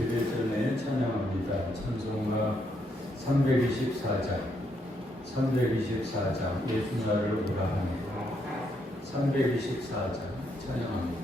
기도 전에 찬양합니다. 찬송가 324장 예수 나를 오라 하니 324장 찬양합니다.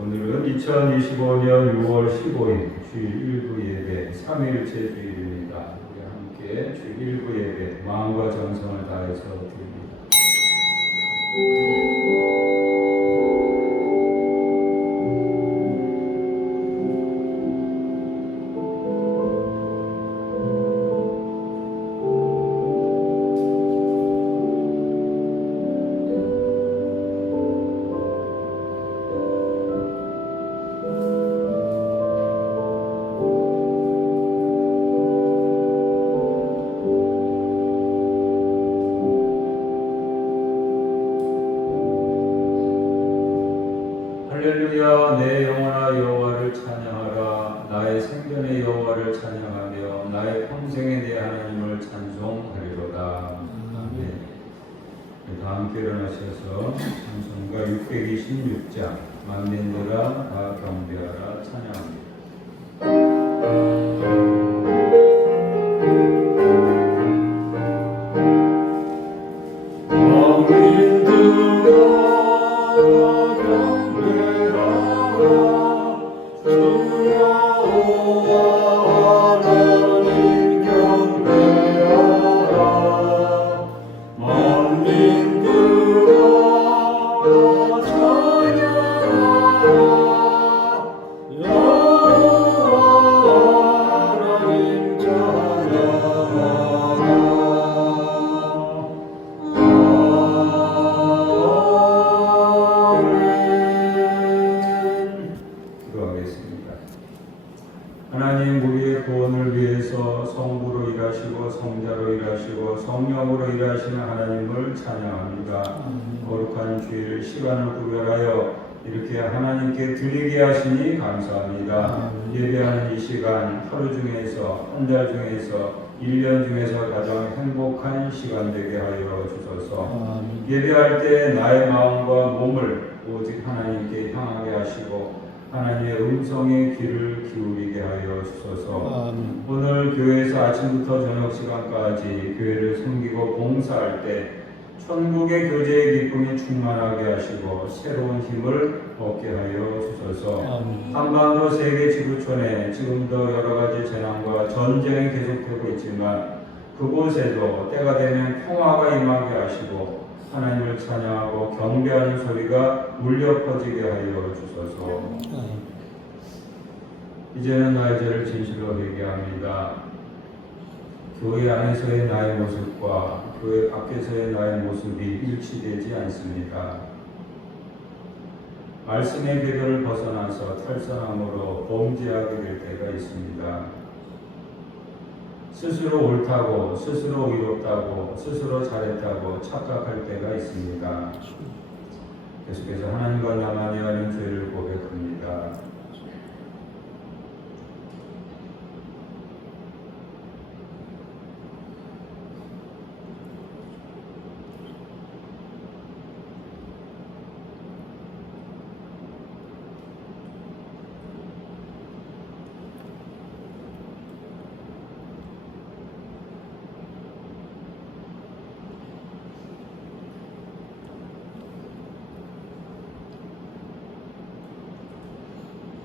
오늘은 2025년 6월 15일 주일 1부 예배 3일째 주일입니다. 우리 함께 주일 1부 예배 마음과 정성을 다해서 드립니다. 할렐루야. 내 영혼아 여호와를 찬양하라. 나의 생전의 여호와를 찬양하며 나의 평생에 내 하나님을 찬송하리로다. 아멘. 다 함께 일어나셔서 찬송가 626장 만민들아 다 경배하라 찬양합니다. 하나님 우리의 구원을 위해서 성부로 일하시고 성자로 일하시고 성령으로 일하시는 하나님을 찬양합니다. 거룩한 주일 시간을 구별하여 이렇게 하나님께 드리게 하시니 감사합니다. 예배하는 이 시간 하루 중에서 한 달 중에서 1년 중에서 가장 행복한 시간 되게 하여 주소서. 예배할 때 나의 마음과 몸을 오직 하나님께 향하게 하시고 하나님의 음성에 귀를 기울이게 하여 주소서. 오늘 교회에서 아침부터 저녁 시간까지 교회를 섬기고 봉사할 때 천국의 교제의 기쁨이 충만하게 하시고 새로운 힘을 얻게 하여 주소서. 한반도 세계 지구촌에 지금도 여러 가지 재난과 전쟁이 계속되고 있지만 그곳에도 때가 되면 평화가 임하게 하시고 하나님을 찬양하고 경배하는 소리가 울려 퍼지게 하여 주소서. 이제는 나의 죄를 진실로 회개합니다. 교회 안에서의 나의 모습과 교회 밖에서의 나의 모습이 일치되지 않습니다. 말씀의 궤도를 벗어나서 탈선함으로 범죄하게 될 때가 있습니다. 스스로 옳다고, 스스로 의롭다고, 스스로 잘했다고 착각할 때가 있습니다. 계속해서 하나님과 나만이 하는 죄를 고백합니다.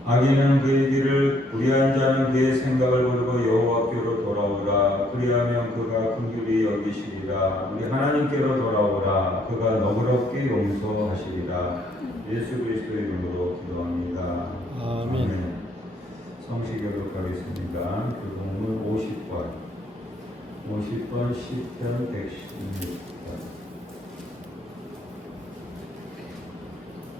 악인은 그의 길을, 불의한 자는 그의 생각을 버리고 여호와께로 돌아오라. 그리하면 그가 긍휼히 여기시리라. 우리 하나님께로 돌아오라. 그가 너그럽게 용서하시리라. 예수 그리스도의 이름으로 기도합니다. 아멘. 성시 교독하겠습니다. 교독문 50번 10편 116편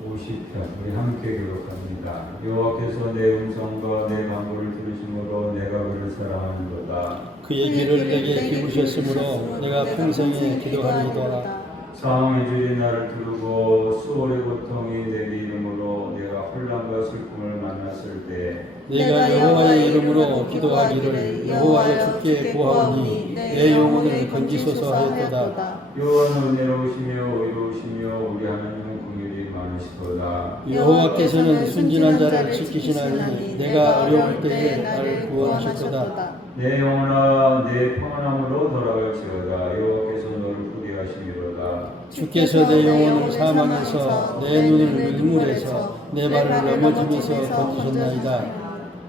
50편 우리 함께 기록합니다. 여호와께서 내 음성과 내 간구를 들으심으로 내가 그를 사랑하는도다. 그의 길을 내게 기부셨으므로 내가 평생에 기도하리이다. 사망의 줄이 나를 두르고 수월의 고통이 내게 이름으로 내가 혼란과 슬픔을 만났을 때 내가 여호와의 이름으로 기도하기를 여호와여 주께 구하오니 내 영혼을 건지소서 하였도다. 여호와는 은혜로우시며 의로우시며 우리 하나님은 긍휼이 많으시도다. 여호와께서는 순진한 자를 지키시나니 내가 어려울 때에 나를 구원하셨도다. 내 영혼아 내 평안함으로 돌아갈지어다. 여호와께서 너를 후대하시미로다. 주께서 내 영혼을 사망에서 내 눈을 눈물에서 내 발을 넘어짐에서 건지셨나이다.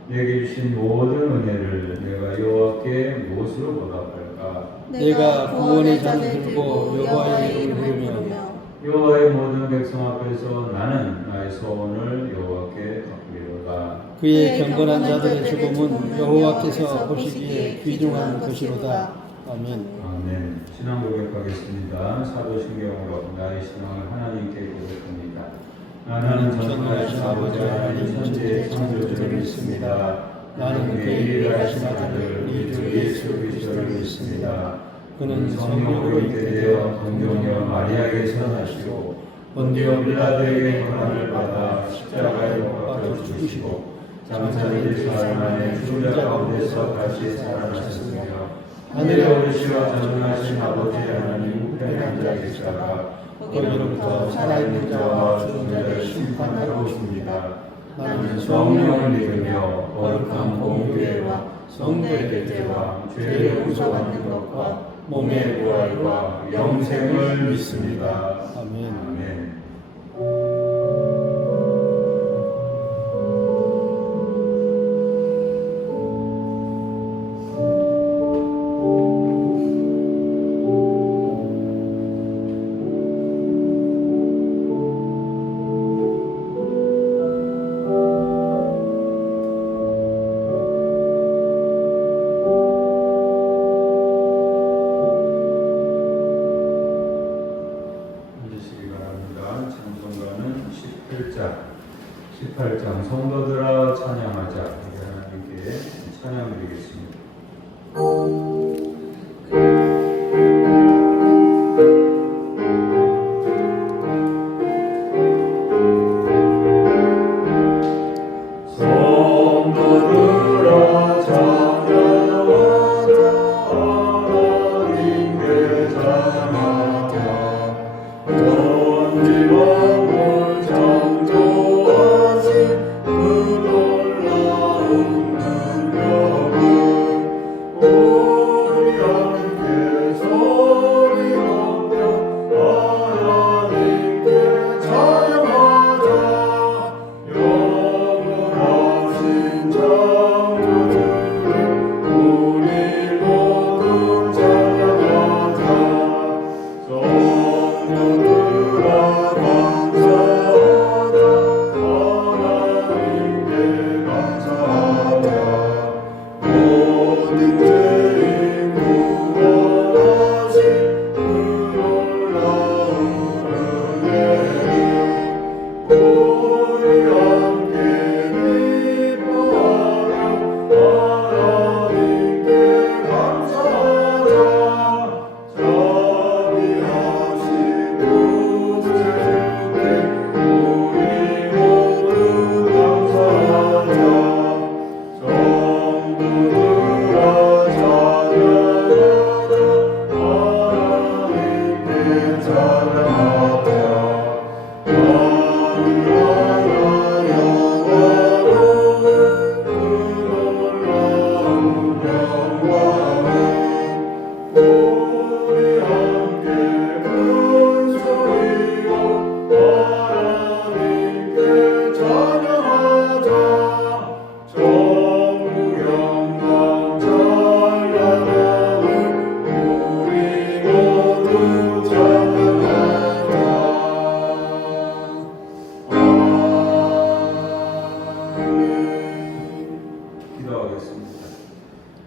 내게 주신 모든 은혜를 내가 여호와께 무엇으로 보답할까? 내가 구원의 잔을 들고 여호와의 이름을 부르며 여호와의 모든 백성 앞에서 나는 나의 소원을 여호와께 갚으리로다. 그의 경건한 자들의 죽음은 여호와께서 보시기에 귀중한 것이로다. 아멘. 아멘. 신앙 고백하겠습니다. 사도신경으로 나의 신앙을 하나님께 고백합니다. 나는 전능하신 아버지 하나님 천지의 창조주를 믿습니다. 나는 그의 일하신 아들 우리 주 예수 그리스도를 믿습니다. 그는 성령으로 있게 되어 동정녀 마리아에게서 나시고 본디오 빌라도에게 고난을 받아 십자가에 못 박혀 죽으시고 장사들이 사흘 만에 죽은 자 가운데서 다시 살아나셨으며 하늘에 오르시어 전능하신 아버지 하나님 우편에 앉아 계시다가 거기로부터 살아있는 자와 죽은 자를 심판하러 오십니다. 나는 성령을 믿으며 거룩한 공교회와 성도의 대제와 죄를 용서받는 것과 몸의 부활과 영생을 믿습니다. 아멘. 아멘. 찬송가는 18장 성도들아 찬양하자. 우리 하나님께 찬양드리겠습니다.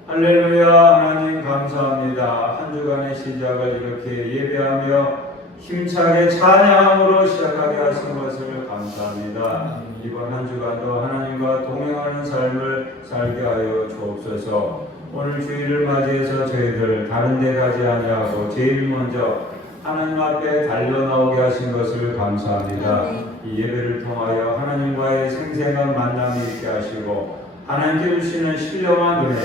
할렐루야. 하나님 감사합니다. 한 주간의 시작을 이렇게 예배하며 힘차게 찬양함으로 시작하게 하신 것을 감사합니다. 이번 한 주간도 하나님과 동행하는 삶을 살게 하여 주옵소서. 오늘 주일을 맞이해서 저희들 다른 데 가지 아니하고 제일 먼저 하나님 앞에 달려나오게 하신 것을 감사합니다. 이 예배를 통하여 하나님과의 생생한 만남이 있게 하시고 하나님께 주시는 신령한 은혜,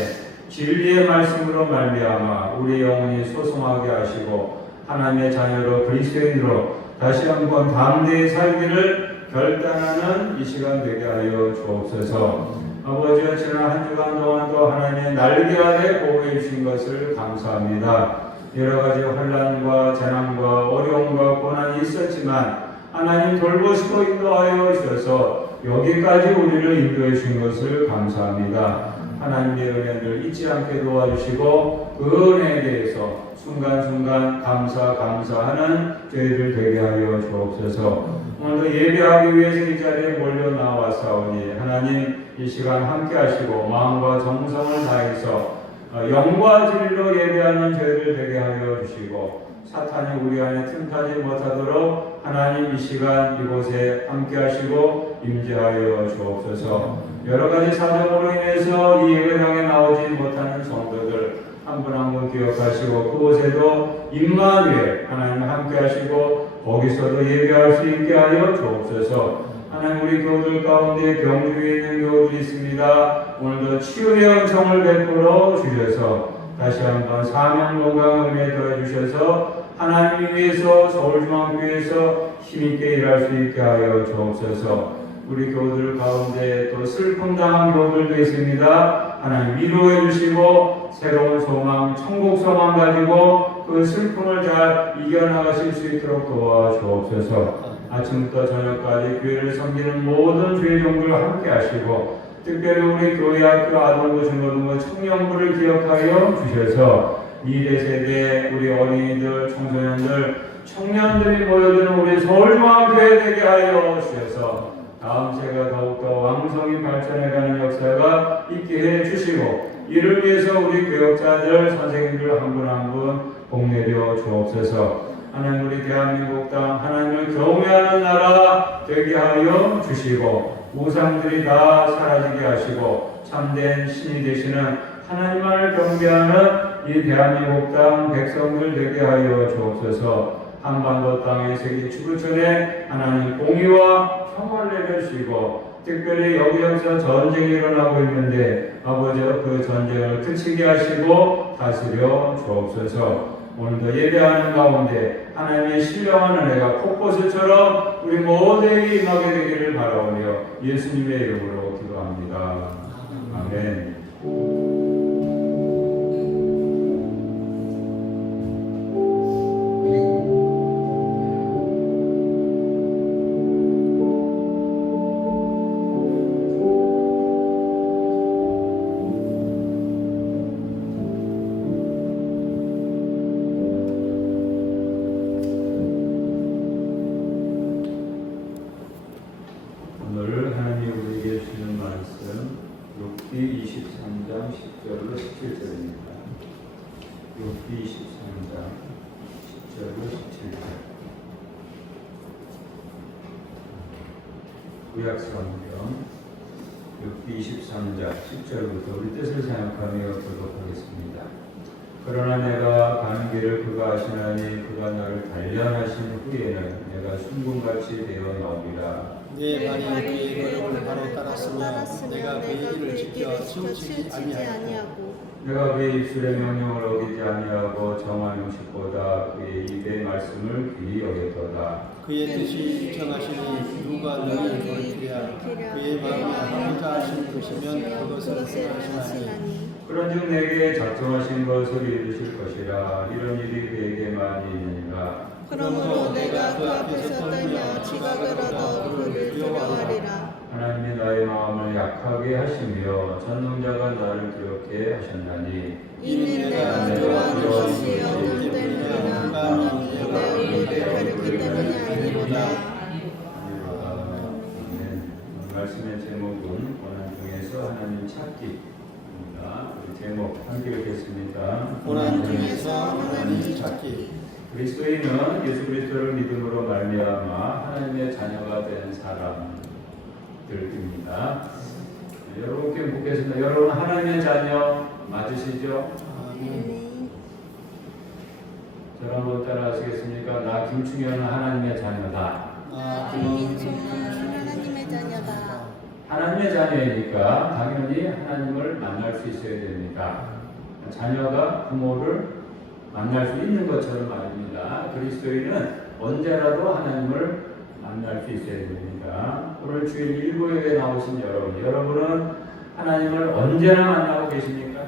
진리의 말씀으로 말미암아 우리 영혼이 소송하게 하시고 하나님의 자녀로 그리스도인으로 다시 한번 담대히 살기를 결단하는 이 시간 되게 하여 주옵소서. 아버지여, 지난 한 주간 동안도 하나님의 날개 아래 보호해 주신 것을 감사합니다. 여러 가지 환난과 재난과 어려움과 고난이 있었지만 하나님 돌보시고 인도하여 주셔서 여기까지 우리를 인도해 주신 것을 감사합니다. 하나님의 은혜를 잊지 않게 도와주시고 그 은혜에 대해서 순간순간 감사하는 저희들 되게 하여 주옵소서. 오늘도 예배하기 위해서 이 자리에 몰려 나와사오니 하나님 이 시간 함께 하시고 마음과 정성을 다해서 영과 진리로 예배하는 저희들 되게 하여 주시고 사탄이 우리 안에 틈타지 못하도록 하나님 이 시간 이곳에 함께 하시고 임재하여 주옵소서. 여러 가지 사정으로 인해서 이 예배당에 나오지 못하는 성도들 한 분 한 분 기억하시고 그곳에도 임마누엘 하나님 함께 하시고 거기서도 예배할 수 있게 하여 주옵소서. 하나님 우리 교우들 가운데 경주에 있는 교우들이 있습니다. 오늘도 치유의 은총을 베풀어 주셔서 다시 한번 사명 건강 은혜 더해 주셔서 하나님 위해서 서울중앙교회에서 힘있게 일할 수 있게 하여 주옵소서. 우리 교우들 가운데 또 슬픔 당한 교우들도 있습니다. 하나님 위로해 주시고 새로운 소망, 천국 소망 가지고 그 슬픔을 잘 이겨나가실 수 있도록 도와주옵소서. 아침부터 저녁까지 교회를 섬기는 모든 주의종들 함께 하시고 특별히 우리 교회 학교 아동부 중고등부 청년부를 기억하여 주셔서 미래 세대 우리 어린이들, 청소년들, 청년들이 모여드는 우리 서울중앙교회 되게 하여 주셔서 다음 세가 더욱더 왕성히 발전해가는 역사가 있게 해 주시고 이를 위해서 우리 교역자들, 선생님들 한 분 한 분 복내려 주옵소서. 하나님 우리 대한민국 땅 하나님을 경외하는 나라 되게 하여 주시고 우상들이 다 사라지게 하시고 참된 신이 되시는 하나님을 경배하는 이 대한민국 땅 백성들 되게 하여 주옵소서. 한반도 땅에 세계 지구촌에 하나님 공의와 평화를 내려주시고 특별히 여기저기서 전쟁이 일어나고 있는데 아버지 그 전쟁을 그치게 하시고 다스려 주옵소서. 오늘도 예배하는 가운데 하나님의 신령한 은혜가 폭포수처럼 우리 모두에게 임하게 되기를 바라오며 예수님의 이름으로 기도합니다. 아멘. 오늘 하나님 우리에게 주시는 말씀 욥기 23장 10절로 17절입니다. 욥기 23장 10절로 17절. 구약성경 욥기 23장 10절부터 우리 뜻을 생각하며 보도록 하겠습니다. 그러나 내가 가는 길을 그가 아시나니 그가 나를 단련하신 후에는 내가 순금같이 되어 나오리라. 내 발이 그의 걸음을 바로 따랐으며 내가 그의 길을 지켜 치우치지 아니하고 내가 그의 입술의 명령을 어기지 아니하고 정한 음식보다 그의 입의 말씀을 귀히 여겼도다. 그의 뜻이 정하시니 누가 너를 돌이키랴. 그의 마음이 하고자 하신 것이면 그것을 행하시나니 그런즉 내게 작정하신 것을 이루실 것이라. 이런 일이 그에게만 있느니라. 그러므로 내가 그 앞에서 떨며 지각을 얻어 그를 두려워하리라. 하나님이 나의 마음을 약하게 하시며 전능자가 나를 두렵게 하셨나니 이는 내가 두려워하는 것이 어둠 때문이나 하나님이 내 얼굴을 가리기 때문이 아니로다. 아멘. 말씀의 제목은 고난 중에서 하나님 찾기입니다. 우리 제목 함께 읽겠습니다. 고난 중에서 하나님 찾기. 그리스도인은 예수 그리스도를 믿음으로 말미암아 하나님의 자녀가 된 사람들입니다. 여러분께 묻겠습니다. 여러분 하나님의 자녀 맞으시죠? 저를 한번 따라하시겠습니까? 나 김충현은 하나님의 자녀다. 김민송은 하나님의 자녀다. 하나님의 자녀이니까 당연히 하나님을 만날 수 있어야 됩니다. 자녀가 부모를 만날 수 있는 것처럼 말입니다. 그리스도인은 언제라도 하나님을 만날 수 있어야 됩니다. 오늘 주일 일부에 나오신 여러분은 하나님을 언제나 만나고 계십니까?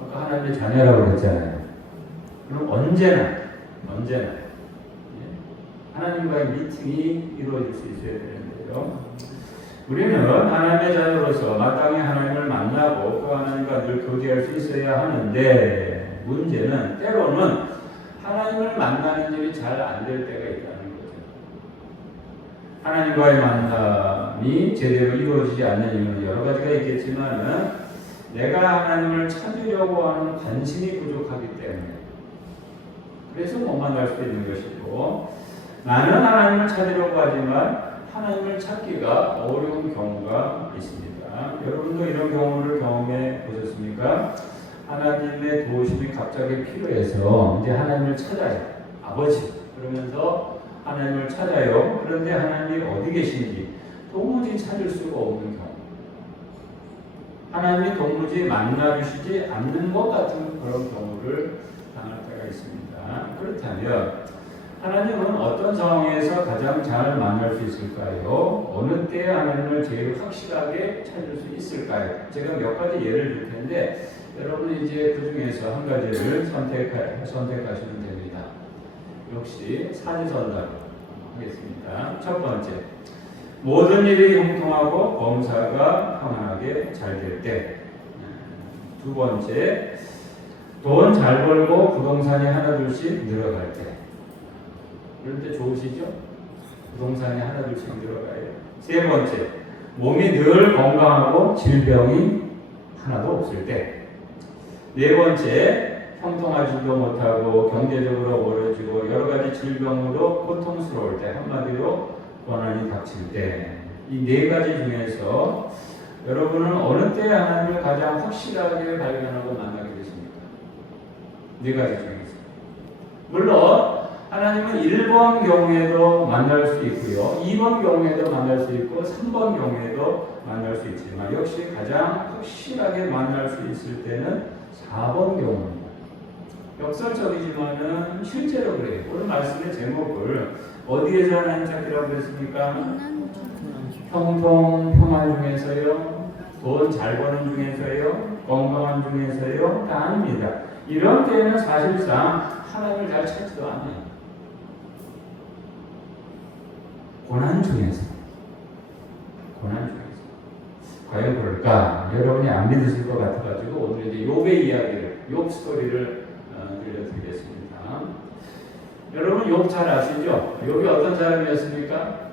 아까 하나님의 자녀라고 그랬잖아요. 그럼 언제나 하나님과의 미팅이 이루어질 수 있어야 되는데요. 우리는 하나님의 자녀로서 마땅히 하나님을 만나고 그 하나님과 늘 교제할 수 있어야 하는데 문제는 때로는 하나님을 만나는 일이 잘 안 될 때가 있다는 거죠. 하나님과의 만남이 제대로 이루어지지 않는 이유는 여러 가지가 있겠지만 내가 하나님을 찾으려고 하는 관심이 부족하기 때문에 그래서 못 만날 수도 있는 것이고 나는 하나님을 찾으려고 하지만 하나님을 찾기가 어려운 경우가 있습니다. 여러분도 이런 경우를 경험해 보셨습니까? 하나님의 도우심이 갑자기 필요해서 이제 하나님을 찾아요. 아버지 그러면서 하나님을 찾아요. 그런데 하나님이 어디 계신지 도무지 찾을 수가 없는 경우. 하나님이 도무지 만나주시지 않는 것 같은 그런 경우를 당할 때가 있습니다. 그렇다면 하나님은 어떤 상황에서 가장 잘 만날 수 있을까요? 어느 때 하나님을 제일 확실하게 찾을 수 있을까요? 제가 몇 가지 예를 들 텐데 여러분이 이제 그 중에서 한 가지를 선택하시면 됩니다. 역시 사지선다로 하겠습니다. 첫 번째, 모든 일이 형통하고 범사가 평안하게 잘 될 때. 두 번째, 돈 잘 벌고 부동산이 하나둘씩 늘어갈 때. 그럴 때 좋으시죠? 부동산이 하나둘씩 늘어가요. 세 번째, 몸이 늘 건강하고 질병이 하나도 없을 때. 네 번째, 형통하지도 못하고 경제적으로 어려지고 여러 가지 질병으로 고통스러울 때, 한마디로 고난이 닥칠 때, 이 네 가지 중에서 여러분은 어느 때 하나님을 가장 확실하게 발견하고 만나게 되십니까? 네 가지 중에서. 물론 하나님은 1번 경우에도 만날 수 있고요, 2번 경우에도 만날 수 있고, 3번 경우에도 만날 수 있지만 역시 가장 확실하게 만날 수 있을 때는 4번 경우입니다. 역설적이지만은 실제로 그래요. 오늘 말씀의 제목을 어디에서 하나님 찾기라고 했습니까? 형통, 평안 중에서요, 돈 잘 버는 중에서요, 건강한 중에서요, 다 아닙니다. 이런 때에는 사실상 하나님을 잘 찾지도 않아요. 고난 중에서. 과연 그럴까? 여러분이 안 믿으실 것 같아가지고 오늘 이제 욥의 이야기를, 욥 스토리를 들려드리겠습니다. 여러분 욥 잘 아시죠? 욥이 어떤 사람이었습니까?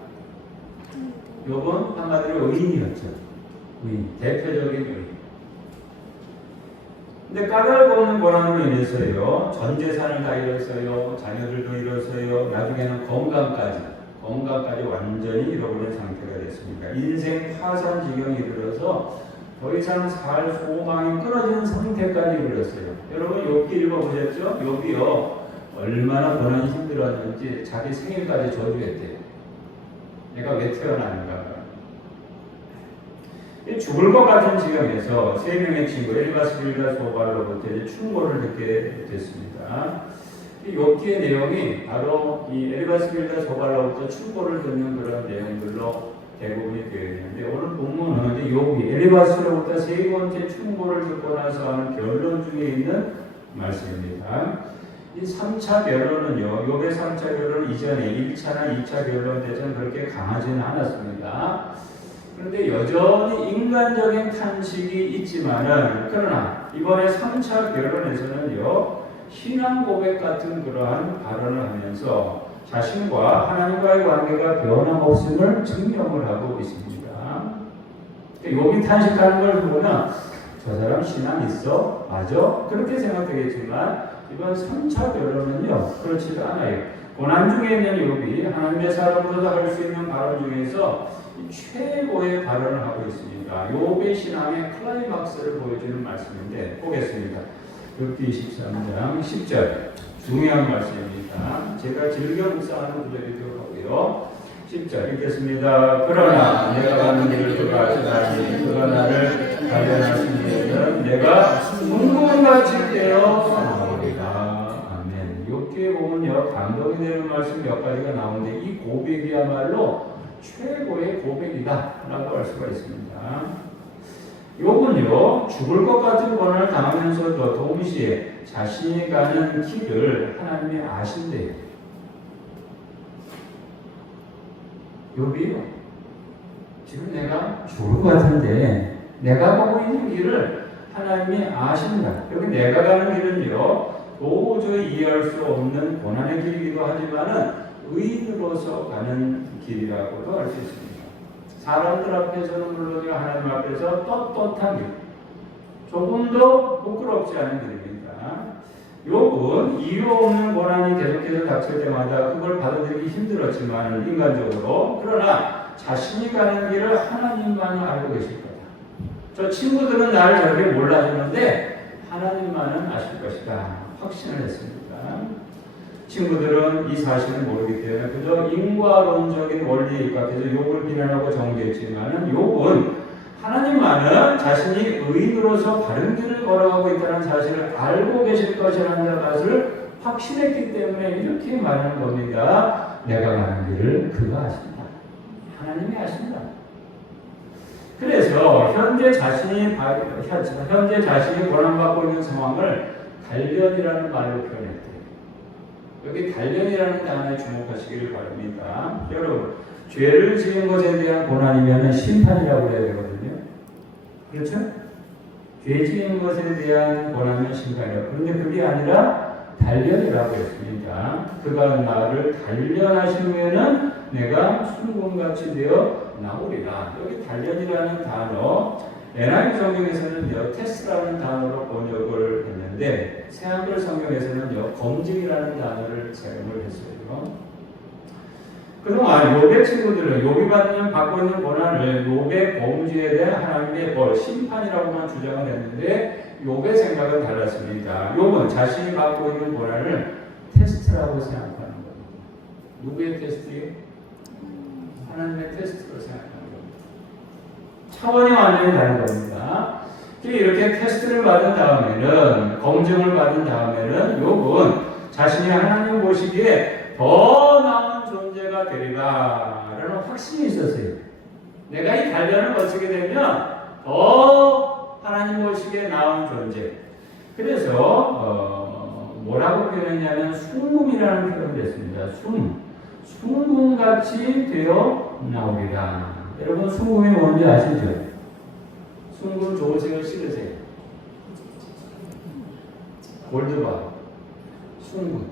욥은 한마디로 의인이었죠. 대표적인 의인. 근데 까닭 없는 고난으로 인해서요, 전 재산을 다 잃었어요, 자녀들도 잃었어요, 나중에는 건강까지 완전히 잃어버린 상태가 됐습니다. 인생 파산 지경이 이르러서 더 이상 살 소망이 끊어지는 상태까지 이르렀어요. 여러분 욥기 읽어보셨죠? 욥이요, 얼마나 고난이 힘들었는지 자기 생일까지 저주했대요. 내가 왜 태어났는가. 죽을 것 같은 지경에서 세 명의 친구 엘리바스 빌닷 소발로부터 이제 충고를 듣게 됐습니다. 이 욥기의 내용이 바로 이 엘리바스 빌닷 소발로부터 충고를 듣는 그런 내용들로 대부분이 되어 있는데, 오늘 본문은 이제 욥이 엘리바스로부터 세 번째 충고를 듣고 나서 하는 결론 중에 있는 말씀입니다. 이 3차 변론은요, 욥의 3차 변론은 이전에 1차나 2차 변론 때처럼 그렇게 강하지는 않았습니다. 그런데 여전히 인간적인 탄식이 있지만은, 그러나 이번에 3차 변론에서는요, 신앙 고백 같은 그러한 발언을 하면서 자신과 하나님과의 관계가 변함없음을 증명을 하고 있습니다. 욥이 탄식하는 걸 보면 저 사람 신앙 있어? 맞아? 그렇게 생각되겠지만 이번 3차 변론은요, 그렇지도 않아요. 고난 중에 있는 욥이 하나님의 사람으로도 할 수 있는 발언 중에서 최고의 발언을 하고 있습니다. 욥의 신앙의 클라이막스를 보여주는 말씀인데 보겠습니다. 욥기 23장 10절, 중요한 말씀입니다. 제가 즐겨 묵상하는 구절이기도 하고요. 10절 읽겠습니다. 그러나 내가 가는 길을 그가 아시나니 그가 나를 발견하시기에는 내가 숭고같이 되어 나오리라. 아멘. 욥기에 보면요, 감동이 되는 말씀 몇 가지가 나오는데 이 고백이야말로 최고의 고백이다 라고 할 수가 있습니다. 욥은요, 죽을 것 같은 고난을 당하면서도 동시에 자신이 가는 길을 하나님이 아신대요. 욥이요, 지금 내가 죽을 것 같은데 내가 가고 있는 길을 하나님이 아신다. 여기 내가 가는 길은요, 도저히 이해할 수 없는 고난의 길이기도 하지만은 의인으로서 가는 길이라고도 할 수 있습니다. 사람들 앞에서는 물론이고 하나님 앞에서 떳떳한 길, 조금도 부끄럽지 않은 길입니다. 욥은 이유 없는 고난이 계속해서 닥칠 때마다 그걸 받아들이기 힘들었지만 인간적으로, 그러나 자신이 가는 길을 하나님만 알고 계실 거다. 저 친구들은 나를 저렇게 몰라주는데 하나님만은 아실 것이다 확신을 했습니다. 친구들은 이 사실을 모르기 때문에 그저 인과론적인 원리에 입각해서 욥을 비난하고 정죄했지만 욥은 하나님만은 자신이 의인으로서 바른 길을 걸어가고 있다는 사실을 알고 계실 것이라는 것을 확신했기 때문에 이렇게 말하는 겁니다. 내가 가는 길을 그가 아신다. 하나님이 아신다. 그래서 현재 자신이 고난받고 있는 상황을 단련이라는 말로 표현했대요. 여기 단련이라는 단어에 주목하시길 바랍니다. 여러분, 죄를 지은 것에 대한 고난이면 심판이라고 해야 되거든요. 그렇죠? 죄 지은 것에 대한 고난은 심판이라고. 그런데 그게 아니라 단련이라고 했습니다. 그가 나를 단련하신 후에는 내가 순금같이 되어 나오리라. 여기 단련이라는 단어, NIV 성경에서는요 테스트라는 단어로 번역을 했는데 새한글 성경에서는요 검증이라는 단어를 사용을 했어요. 그동안 욥의 친구들은 욥이 받고 있는 고난을 욥의 범죄에 대한 하나님의 벌, 심판이라고만 주장을 했는데 욥의 생각은 달랐습니다. 욥은 자신이 받고 있는 고난을 테스트라고 생각하는 겁니다. 누구의 테스트예요? 하나님의 테스트로 생각하는 겁니다. 차원이 완전히 다른 겁니다. 이렇게 테스트를 받은 다음에는, 검증을 받은 다음에는 욥은 자신이 하나님 보시기에 더 나은 존재가 되리라 라는 확신이 있었어요. 내가 이 단련을 거치게 되면 더 하나님 보시기에 나은 존재. 그래서 뭐라고 표현했냐면 순금이라는 표현을 했습니다. 순금같이 되어 나오리라. 여러분 순금이 뭔지 아시죠? 순금 좋으신 거 싫으세요? 골드바, 순금,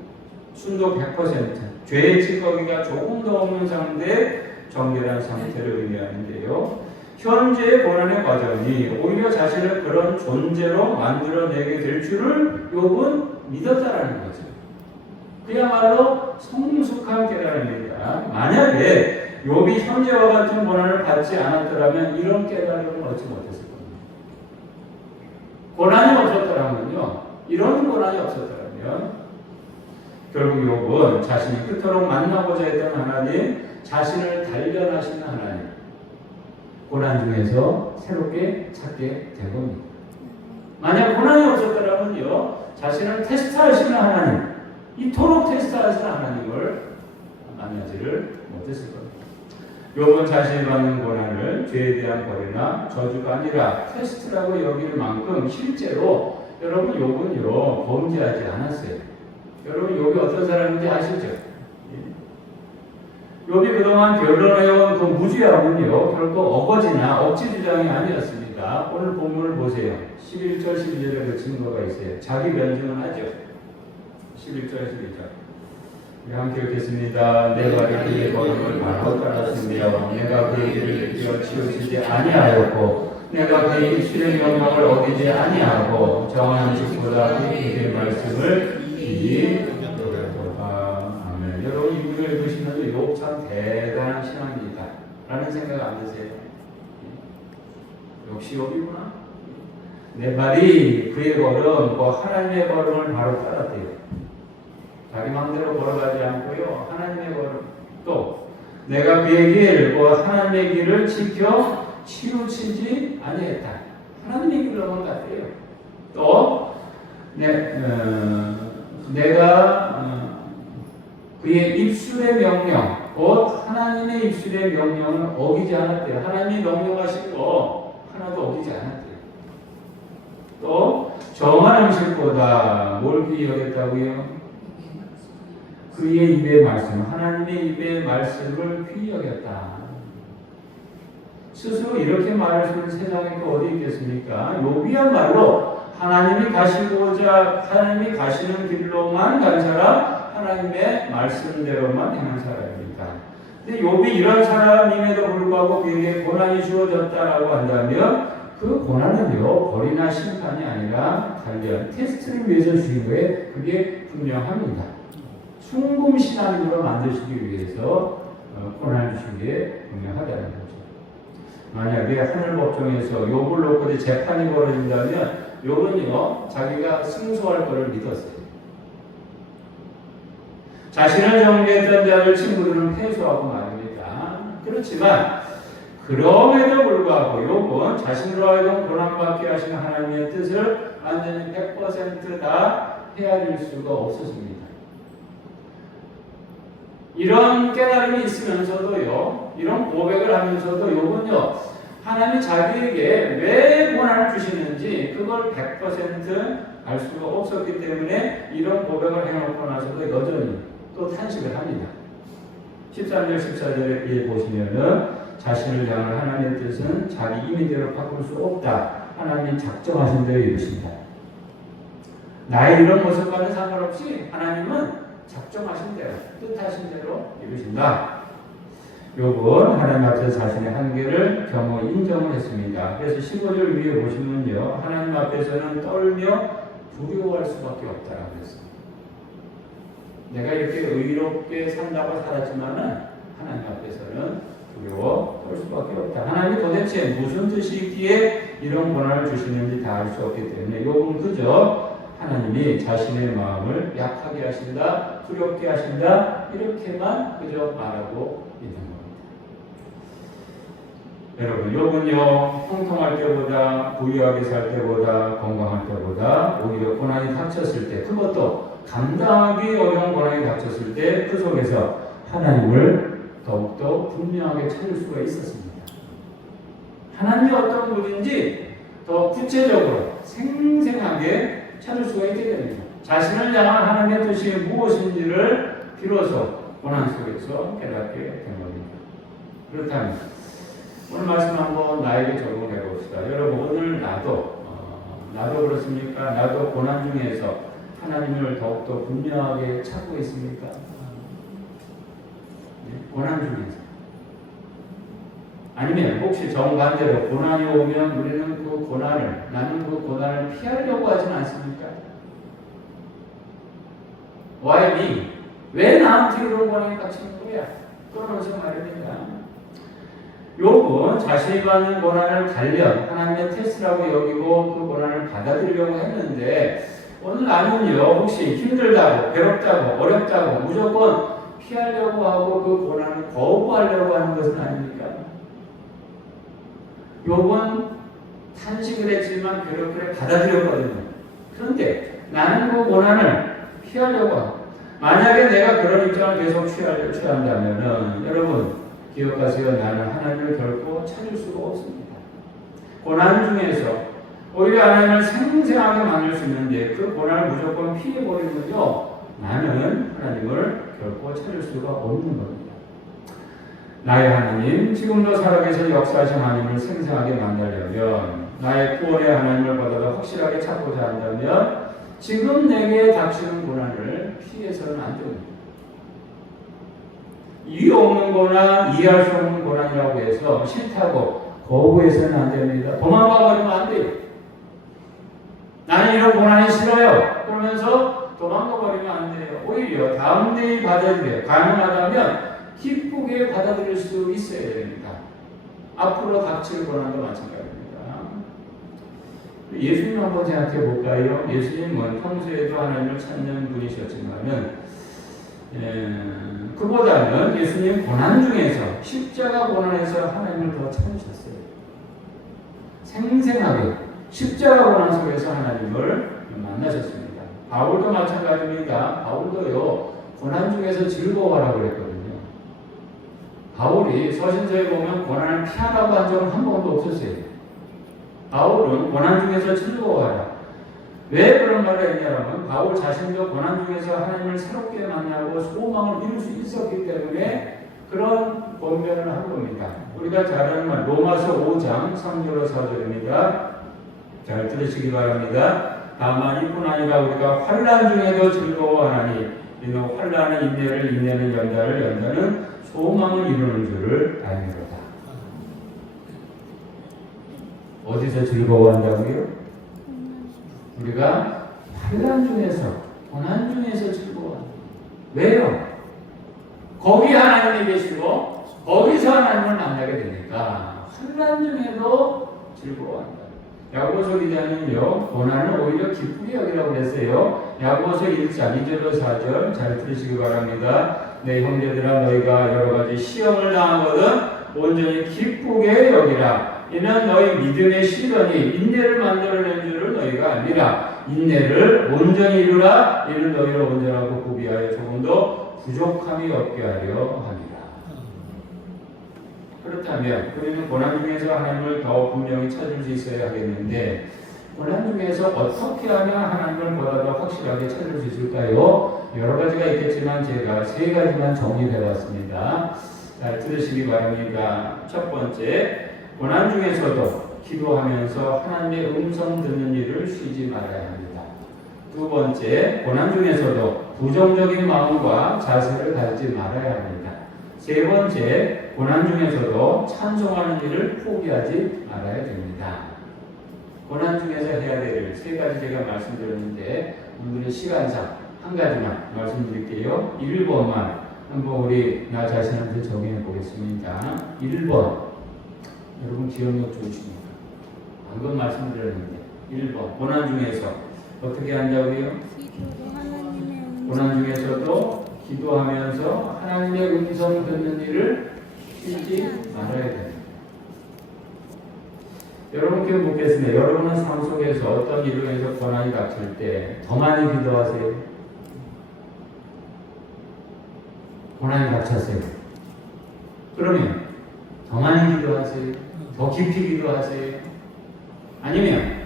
순도 100%, 죄의 찌꺼기가 조금 더 없는 상태의 정결한 상태를 의미하는데요. 현재의 고난의 과정이 오히려 자신을 그런 존재로 만들어내게 될 줄을 욥은 믿었다라는 거죠. 그야말로 성숙한 깨달음입니다. 만약에 욥이 현재와 같은 고난을 받지 않았더라면 이런 깨달음을 얻지 못했을 겁니다. 고난이 없었더라면요, 이런 고난이 없었더라면 결국 욥은 자신이 그토록 만나고자 했던 하나님, 자신을 단련하시는 하나님, 고난 중에서 새롭게 찾게 된 겁니다. 만약 고난이 없었더라면요, 자신을 테스트하시는 하나님, 이토록 테스트하시는 하나님을 만나지를 못했을 겁니다. 욥은 자신이 받는 고난을 죄에 대한 벌이나 저주가 아니라 테스트라고 여길 만큼 실제로 여러분 욥은요 범죄하지 않았어요. 여러분 욥이 어떤 사람인지 아시죠? 욥이 그동안 변론해온 그 무죄함은요 결코 어거지나 억지 주장이 아니었습니다. 오늘 본문을 보세요. 11절 12절에 그 증거가 있어요. 자기 변증은 하죠. 11절 12절 함께 읽겠습니다. 내가 그의 걸음을 바로 따랐으며 내가 그의 길을 느끼어 치우치지 아니하였고 내가 그의 입술의 명령을 어기지 아니하고 정한 직보다 그의 말씀을 아멘. 여러분 이 구절 읽으시면서 욥 참 대단한 신앙입니다 라는 생각 안 드세요? 역시 욥이구나. 내 발이 그의 걸음, 그 하나님의 걸음을 바로 따랐대요. 자기 마음대로 걸어가지 않고요. 하나님의 걸음. 또 내가 그의 길, 그 하나님의 길을 지켜 치우치지 아니했다. 하나님의 길로만 갔대요. 또 내가 그의 입술의 명령, 곧 하나님의 입술의 명령을 어기지 않았대요. 하나님이 명령하신 거 하나도 어기지 않았대요. 또 정한 음식보다 뭘 귀히 여겼다고요? 그의 입의 말씀, 하나님의 입의 말씀을 귀히 여겼다. 스스로 이렇게 말할 수 있는 세상에 또 어디 있겠습니까? 욥이야말로 하나님이 가시는 길로만 간 사람, 하나님의 말씀대로만 행한 사람입니다. 근데 욥이 이런 사람임에도 불구하고 그에게 고난이 주어졌다라고 한다면 그 고난은요 벌이나 심판이 아니라 단련, 테스트를 위해서 주신 거에 그게 분명합니다. 순금신앙으로 만드시기 위해서 고난을 주신 게 분명하다는 거죠. 만약에 하늘법정에서 욥을 놓고 재판이 벌어진다면 욥은요 자기가 승소할 것을 믿었어요. 자신을 정죄했던 자를 친구들은 패소하고 말입니다. 그렇지만 그럼에도 불구하고 욥은 자신으로 하여금 고난받게 하시는 하나님의 뜻을 완전히 100% 다 헤아릴 수가 없었습니다. 이런 깨달음이 있으면서도요, 이런 고백을 하면서도 욥은요, 하나님이 자기에게 왜 고난을 주시는지 그걸 100% 알 수가 없었기 때문에 이런 고백을 해놓고 나서도 여전히 또 탄식을 합니다. 13절, 14절에 보시면은 자신을 향한 하나님의 뜻은 자기 임의대로 바꿀 수 없다. 하나님이 작정하신 대로 이루신다. 나의 이런 모습과는 상관없이 하나님은 작정하신 대로, 뜻하신 대로 이루신다. 욥은 하나님 앞에서 자신의 한계를 겸허 인정을 했습니다. 그래서 15절 위에 보시면요, 하나님 앞에서는 떨며 두려워할 수밖에 없다라고 했습니다. 내가 이렇게 의롭게 산다고 살았지만은 하나님 앞에서는 두려워 떨 수밖에 없다. 하나님이 도대체 무슨 뜻이 있기에 이런 고난을 주시는지 다 알 수 없기 때문에 욥은 그저 하나님이 자신의 마음을 약하게 하신다, 두렵게 하신다, 이렇게만 그저 말하고 있는 겁니다. 여러분, 욥은요, 형통할 때보다, 부유하게 살 때보다, 건강할 때보다 오히려 고난이 닥쳤을 때, 그것도 감당하기 어려운 고난이 닥쳤을 때 그 속에서 하나님을 더욱더 분명하게 찾을 수가 있었습니다. 하나님이 어떤 분인지 더 구체적으로 생생하게 찾을 수가 있게 됩니다. 자신을 향한 하나님의 뜻이 무엇인지를 비로소 고난 속에서 깨닫게 된 겁니다. 그렇다면 오늘 말씀 한번 나에게 적용해 봅시다. 여러분, 오늘 나도 그렇습니까? 나도 고난 중에서 하나님을 더욱더 분명하게 찾고 있습니까? 고난 중에서. 아니면 혹시 정반대로 고난이 오면 우리는 나는 그 고난을 피하려고 하진 않습니까? Why me? 왜 나한테 이런 고난이 닥치는 거야? 그러면서 말입니다. 욥은 자신이 받는 고난을 단련, 하나님의 테스트라고 여기고 그 고난을 받아들이려고 했는데 오늘 나는요, 혹시 힘들다고, 괴롭다고, 어렵다고 무조건 피하려고 하고 그 고난을 거부하려고 하는 것은 아닙니까? 욥은 탄식을 했지만 괴롭기를 받아들였거든요. 그런데 나는 그 고난을 피하려고 하고, 만약에 내가 그런 입장을 계속 취한다면 여러분 기억하세요. 나는 하나님을 결코 찾을 수가 없습니다. 고난 중에서 오히려 하나님을 생생하게 만날 수 있는데 그 고난을 무조건 피해버리면요, 나는 하나님을 결코 찾을 수가 없는 겁니다. 나의 하나님, 지금도 살아계신 역사하신 하나님을 생생하게 만나려면, 나의 구원의 하나님을 보다 더 확실하게 찾고자 한다면 지금 내게 닥치는 고난을 피해서는 안 됩니다. 이유 없는 고난, 이해할 수 없는 고난이라고 해서 싫다고 거부해서는 안 됩니다. 도망가버리면 안 돼요. 나는 이런 고난이 싫어요. 그러면서 도망가버리면 안 돼요. 오히려 다음대히 받아들여요. 가능하다면 기쁘게 받아들일 수 있어야 됩니다. 앞으로 닥칠 고난도 마찬가지입니다. 예수님 한번 생각해 볼까요? 예수님은 평소에도 하나님을 찾는 분이셨지만은 그보다는 예수님 고난 중에서 십자가 고난에서 하나님을 더 찾으셨어요. 생생하게 십자가 고난 속에서 하나님을 만나셨습니다. 바울도 마찬가지입니다. 바울도요, 고난 중에서 즐거워하라고 그랬거든요. 바울이 서신서에 보면 고난을 피하라고 한 적은 한 번도 없었어요. 바울은 고난 중에서 즐거워하라. 왜 그런 말을 했냐면 바울 자신도 고난 중에서 하나님을 새롭게 만나고 소망을 이룰 수 있었기 때문에 그런 권면을 한 겁니다. 우리가 잘 아는 말 로마서 5장 3절로 4절입니다. 잘 들으시기 바랍니다. 다만 이뿐 아니라 우리가 환난 중에도 즐거워하나니 이는 환난은 인내를, 인내는 연단을, 연단은 소망을 이루는 줄을 알미로다. 어디서 즐거워한다고요? 우리가 환난 중에서, 고난 중에서 즐거워한다. 왜요? 거기 하나님이 계시고 거기서 하나님을 만나게 되니까 환난 중에도 즐거워한다. 야고보서 기자는요, 고난을 오히려 기쁘게 여기라고 했어요. 야고보서 1장 2절로 4절 잘 들으시기 바랍니다. 내 형제들아, 너희가 여러 가지 시험을 당하거든 온전히 기쁘게 여기라. 이는 너희 믿음의 시련이 인내를 만들어낸 줄을 너희가 알리라. 인내를 온전히 이루라. 이는 너희를 온전하고 구비하여 조금도 부족함이 없게 하려 합니다. 그렇다면 우리는 고난 중에서 하나님을 더 분명히 찾을 수 있어야 하겠는데 고난 중에서 어떻게 하면 하나님을 보다 더 확실하게 찾을 수 있을까요? 여러 가지가 있겠지만 제가 세 가지만 정리해봤습니다. 잘 들으시기 바랍니다. 첫 번째, 고난 중에서도 기도하면서 하나님의 음성 듣는 일을 쉬지 말아야 합니다. 두 번째, 고난 중에서도 부정적인 마음과 자세를 가지지 말아야 합니다. 세 번째, 고난 중에서도 찬송하는 일을 포기하지 말아야 됩니다. 고난 중에서 해야 될 일 세 가지 제가 말씀드렸는데 오늘의 시간상 한 가지만 말씀드릴게요. 1번만 한번 우리 나 자신한테 정해 보겠습니다. 1번 여러분 기억력 좋으십니까? 방금 말씀드렸는데 1번 고난 중에서 어떻게 한다고요? 기도로 하나님의 음성 고난 중에서도 기도하면서 하나님의 음성 듣는 일을 쉬지 말아야 됩니다. 여러분께 묻겠습니다. 여러분은 삶 속에서 어떤 일로 해서 고난이 닥칠 때 더 많이 기도하세요? 고난이 닥쳤어요. 그러면 더 많이 기도하세요? 더 깊이 기도하세요? 아니면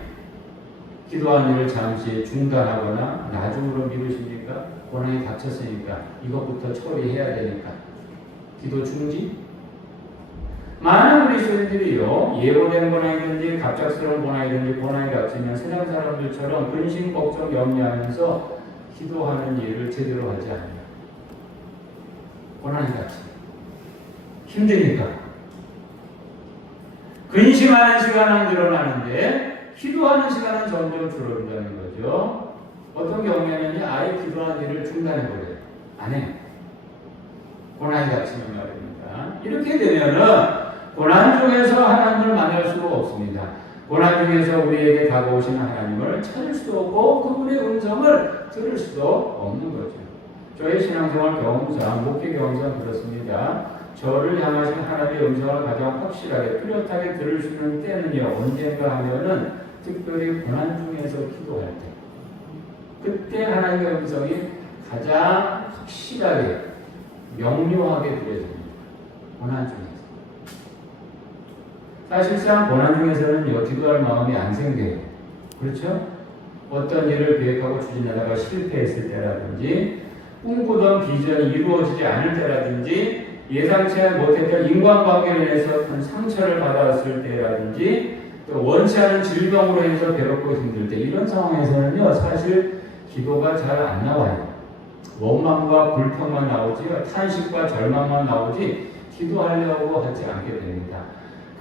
기도하는 일을 잠시 중단하거나 나중으로 미루십니까? 고난이 닥쳤으니까 이것부터 처리해야 되니까 기도 중지? 많은 그리스도인들이요 예고된 고난이든지 갑작스러운 고난이든지 고난이 닥치면 세상 사람들처럼 근심 걱정 염려하면서 기도하는 일을 제대로 하지 않아요. 고난이 닥치면 힘드니까 근심하는 시간은 늘어나는데 기도하는 시간은 점점 줄어든다는 거죠. 어떤 경우에는 아예 기도하는 일을 중단해버려요. 안 해요. 고난이 닥치면 말입니다. 이렇게 되면은 고난 중에서 하나님을 만날 수가 없습니다. 고난 중에서 우리에게 다가오시는 하나님을 찾을 수도 없고 그분의 음성을 들을 수도 없는 거죠. 저의 신앙생활 경험상, 목회 경험상 그렇습니다. 저를 향하신 하나님의 음성을 가장 확실하게 뚜렷하게 들을 수 있는 때는요 언젠가 하면은 특별히 고난 중에서 기도할 때 그때 하나님의 음성이 가장 확실하게 명료하게 들려집니다. 고난 중에서 사실상 고난 중에서는요 기도할 마음이 안 생겨요. 그렇죠? 어떤 일을 계획하고 추진하다가 실패했을 때라든지 꿈꾸던 비전이 이루어지지 않을 때라든지 예상치 못했던 인간관계로 인해서 큰 상처를 받았을 때라든지 또 원치 않은 질병으로 인해서 괴롭고 힘들 때 이런 상황에서는요 사실 기도가 잘 안 나와요. 원망과 불평만 나오지 탄식과 절망만 나오지 기도하려고 하지 않게 됩니다.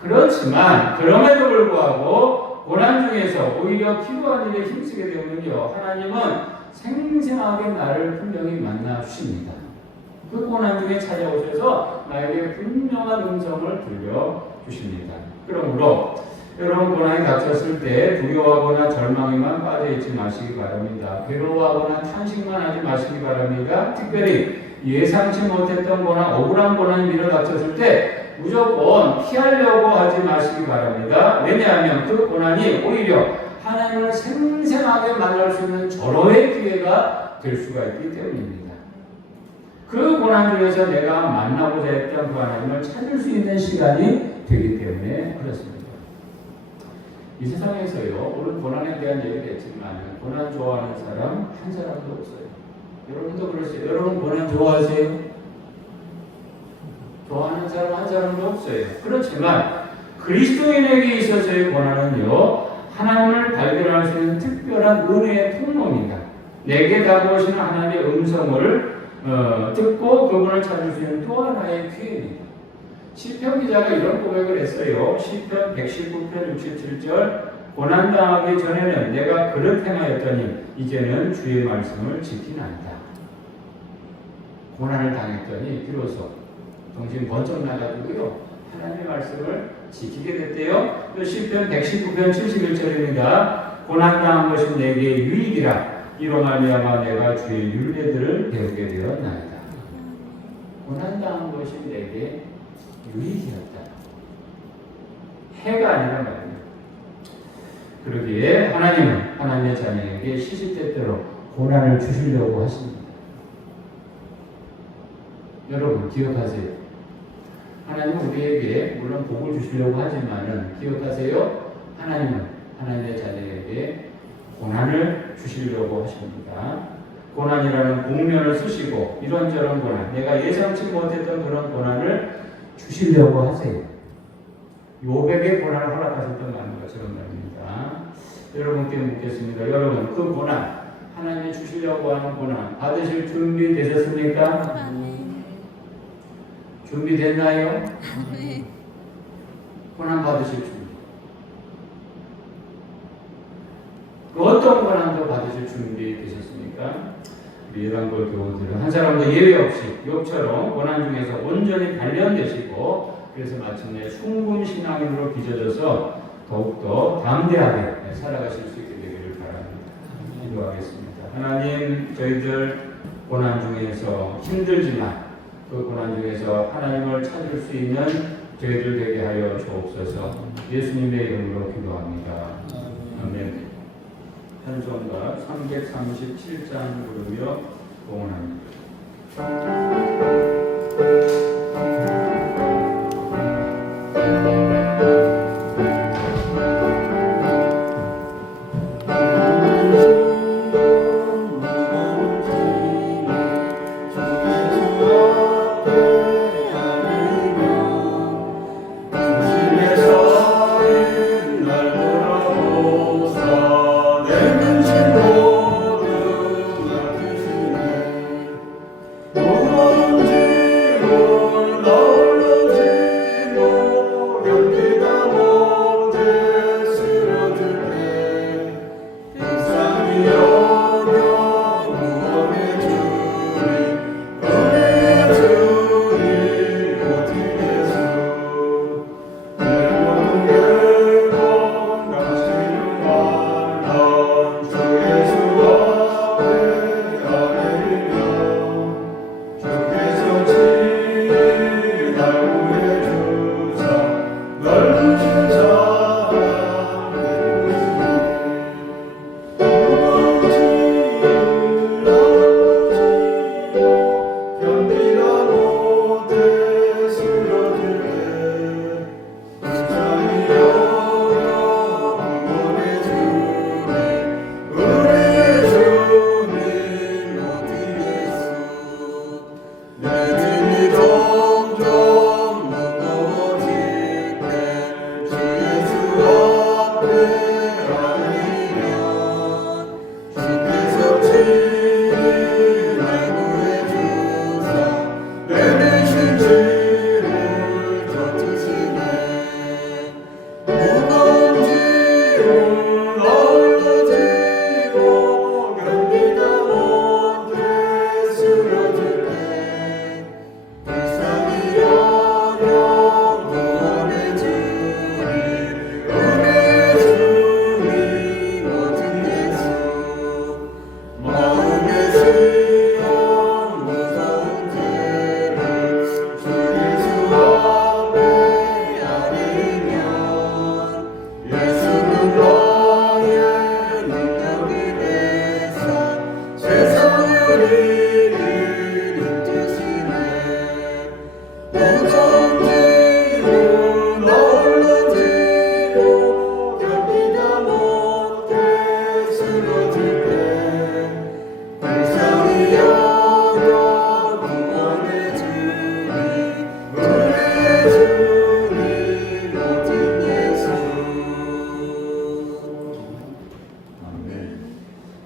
그렇지만 그럼에도 불구하고 고난 중에서 오히려 기도하는 일에 힘쓰게 되면요 하나님은 생생하게 나를 분명히 만나 주십니다. 그 고난 중에 찾아오셔서 나에게 분명한 음성을 들려주십니다. 그러므로 여러분 고난이 닥쳤을 때 두려워하거나 절망에만 빠져있지 마시기 바랍니다. 괴로워하거나 탄식만 하지 마시기 바랍니다. 특별히 예상치 못했던 고난, 억울한 고난이 밀어닥쳤을 때 무조건 피하려고 하지 마시기 바랍니다. 왜냐하면 그 고난이 오히려 하나님을 생생하게 만날 수 있는 절호의 기회가 될 수가 있기 때문입니다. 그 고난 중에서 내가 만나고자 했던 그 하나님을 찾을 수 있는 시간이 되기 때문에 그렇습니다. 이 세상에서요, 오늘 고난에 대한 얘기를 했지만 고난 좋아하는 사람 한 사람도 없어요. 여러분도 그러세요. 여러분 고난 좋아하세요? 좋아하는 사람 한 사람도 없어요. 그렇지만 그리스도인에게 있어서의 고난은요 하나님을 발견할 수 있는 특별한 은혜의 통로입니다. 내게 다가오시는 하나님의 음성을 듣고 그분을 찾을 수 있는 또 하나의 기회입니다. 시편 기자가 이런 고백을 했어요. 시편 119편 67절 고난당하기 전에는 내가 그릇 행하였더니 이제는 주의 말씀을 지키나이다. 고난을 당했더니 비로소 정신 번쩍 나가지고요 하나님의 말씀을 지키게 됐대요. 또 시편 119편 71절입니다. 고난당한 것이 내게 유익이라 이로 말미암아 내가 주의 율례들을 배우게 되었나이다. 고난당한 것이 내게 유익이었다. 해가 아니라 말이에요. 그러기에 하나님은 하나님의 자녀에게 시시때때로 고난을 주시려고 하십니다. 여러분 기억하세요. 하나님은 우리에게 물론 복을 주시려고 하지만은 기억하세요. 하나님은 하나님의 자녀에게 고난을 주시려고 하십니다. 고난이라는 국면을 쓰시고 이런저런 고난, 내가 예상치 못했던 그런 고난을 주시려고 하세요. 요백의 고난을 허락하셨던 것처럼 말입니다. 여러분께 묻겠습니다. 여러분 그 고난, 하나님이 주시려고 하는 고난 받으실 준비 되셨습니까? 아멘. 준비됐나요? 네. 고난 받으실 준비. 그 어떤 고난도 받으실 준비 되셨습니까? 우리 예단골 교우들은 한 사람도 예외 없이 욥처럼 고난 중에서 온전히 단련되시고 그래서 마침내 순금 신앙인으로 빚어져서 더욱더 담대하게 살아가실 수 있게 되기를 바랍니다. 기도하겠습니다. 하나님, 저희들 고난 중에서 힘들지만 그 고난 중에서 하나님을 찾을 수 있는 저희들 되게 하여 주옵소서. 예수님의 이름으로 기도합니다. 아멘. 찬송가 337장 부르며 봉헌합니다.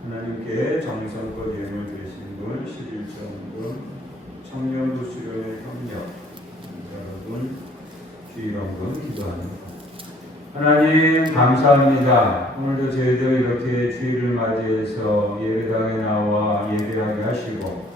하나님께 정성껏 예물 드리신 분, 11정금, 청년부 수련의 협력, 여러분 주일원금 기도합니다. 하나님 감사합니다. 오늘도 저희들 이렇게 주일을 맞이해서 예배당에 나와 예배하게 하시고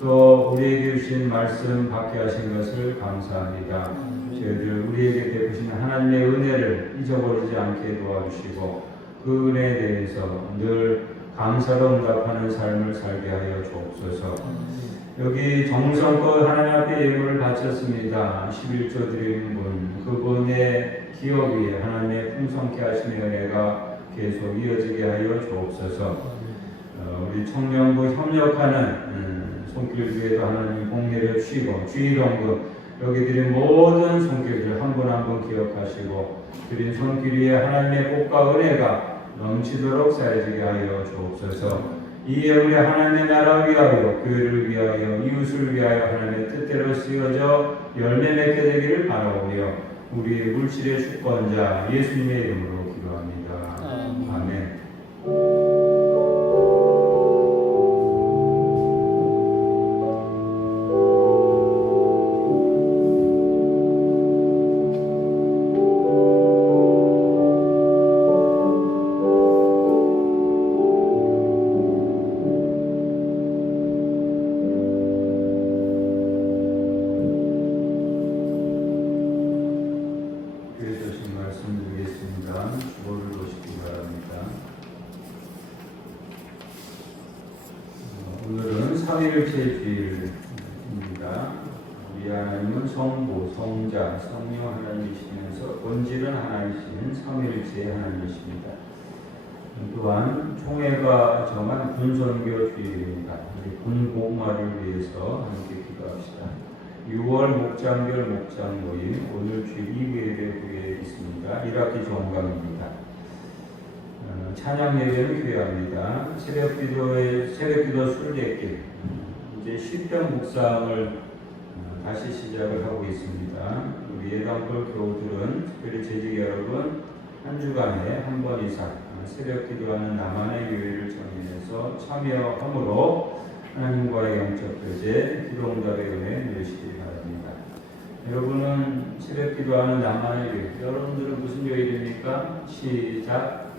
또 우리에게 주신 말씀 받게 하신 것을 감사합니다. 저희들 우리에게 베푸신 하나님의 은혜를 잊어버리지 않게 도와주시고 그 은혜에 대해서 늘 감사로 응답하는 삶을 살게 하여 주옵소서. 여기 정성껏 하나님 앞에 예물을 바쳤습니다. 11조 드리는 분, 그분의 기업 위에 하나님의 풍성케 하심의 은혜가 계속 이어지게 하여 주옵소서. 우리 청년부 협력하는 손길교회도 하나님 복 내려 주시고 주일원금 여기 드린 모든 손길들 한 분 한 분 기억하시고 드린 손길 위에 하나님의 복과 은혜가 넘치도록 쌓여지게 하여 주옵소서. 이 예물이 하나님의 나라 위하여 교회를 위하여 이웃을 위하여 하나님의 뜻대로 쓰여져 열매 맺게 되기를 바라오며 우리 물질의 주권자 예수님의 이름으로 기도합니다. 아멘. 삼위일체 주일입니다. 우리 하나님은 성부, 성자, 성령 하나님이시면서 본질은 하나이신 삼위일체 하나님이십니다. 또한 총회가 정한 군선교 주일입니다. 군 복마를 위해서 함께 기도합시다. 6월 목장별 목장 모임 오늘 주 2회를 후에 있습니다. 1학기 종강입니다. 찬양 예배는 교회합니다. 새벽기도 순례길 이제 10편 묵상을 다시 시작을 하고 있습니다. 우리 예당골 교우들은 특별히 재직 여러분 한 주간에 한 번 이상 새벽기도하는 나만의 교회를 정해서 참여함으로 하나님과의 영적 교제, 기도응답의 은혜 누리시기 바랍니다. 여러분은 새벽기도하는 나만의 교회, 여러분들은 무슨 요일입니까? 시작.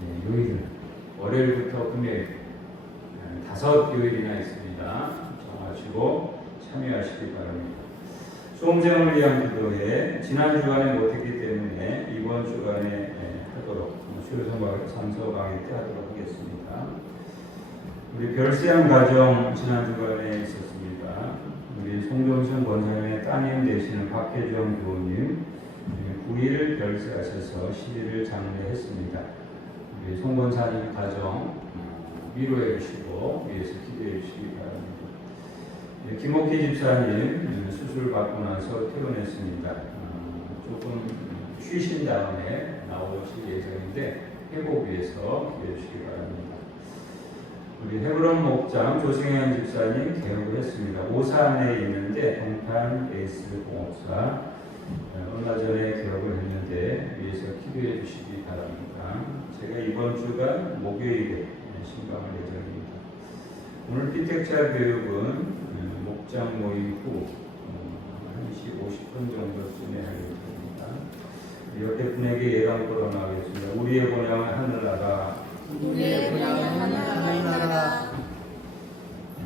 네, 요일은 월요일부터 금요일 5 요일이나 있습니다. 정하시고 참여하시기 바랍니다. 수험생을 위한 기도회 지난 주간에 못했기 때문에 이번 주간에 하도록 수요성서 강의 때 하도록 하겠습니다. 우리 별세한 가정 지난 주간에 있었습니다. 우리 송정순 권사님의 따님 되시는 박혜정 교우님 9일 별세하셔서 10일을 장례했습니다. 우리 송 권사님 가정 위로해 주시고 위에서 기도해 주시기 바랍니다. 김옥희 집사님 수술 받고 나서 퇴원했습니다. 조금 쉬신 다음에 나오실 예정인데 회복 위해서 기도해 주시기 바랍니다. 우리 헤브론 목장 조승현 집사님 개업을 했습니다. 오산에 있는데 동탄 에이스 공업사 얼마 전에 개업을 했는데 위해서 기도해 주시기 바랍니다. 제가 이번 주간 목요일에 신방할 예정입니다. 오늘 피택자 교육은 목장 모임 후 1시 50분 정도쯤에 할 예정입니다. 옆에 분에게 예감으로 나가겠습니다. 우리의 본향은 하늘나라. 우리의 본향은 하늘나라.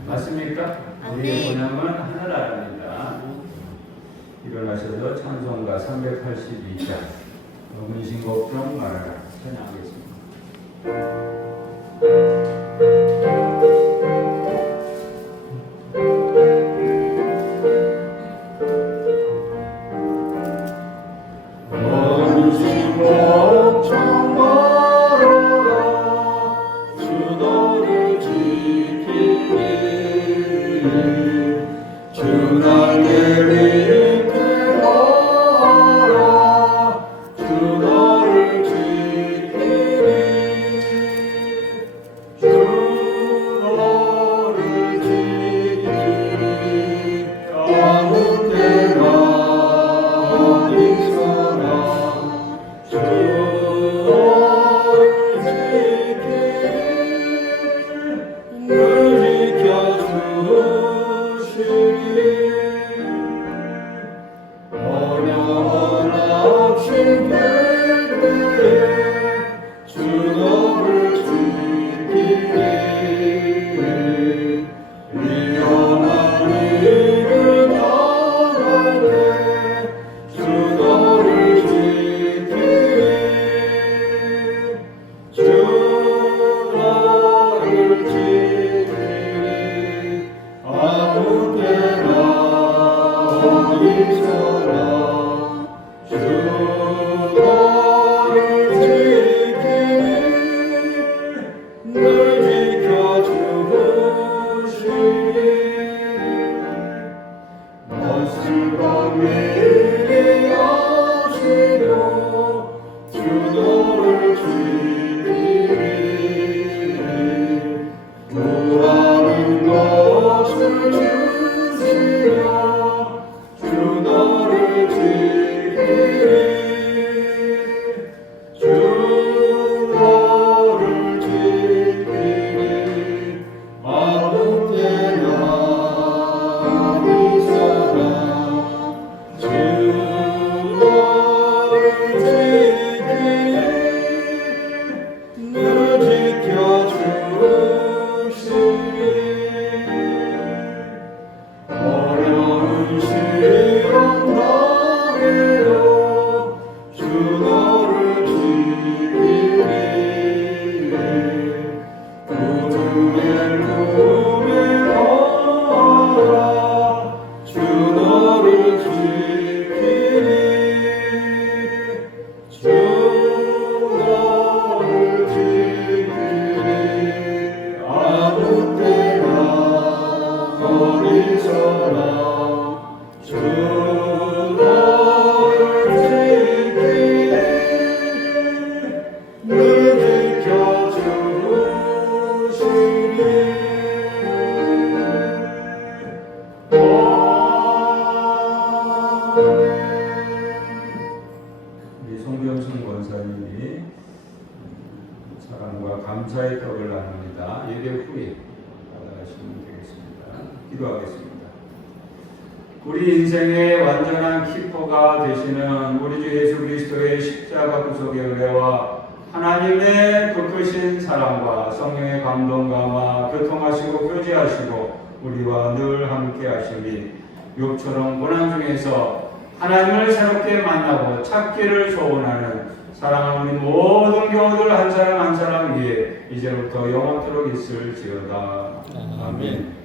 맞습니까? 우리의 본향은 하늘나라입니다. 일어나셔서 찬송가 382장 문신 걱정 말아라 찬양하겠습니다. 주 우리 송병순 권사님이 사랑과 감사의 떡을 나눕니다. 예배 후에 받아가시면 되겠습니다. 기도하겠습니다. 우리 인생의 완전한 키퍼가 되시는 우리 주 예수 그리스도의 십자가 구속의 은혜와 하나님의 그 크신 사랑과 성령의 감동감화 교통하시고 교제하시고 우리와 늘 함께 하시니 욥처럼 고난 중에서 하나님을 새롭게 만나고 찾기를 소원하는 사랑하는 우리 모든 교우들 한 사람 한 사람 위에 이제부터 영원토록 있을지어다. 아멘.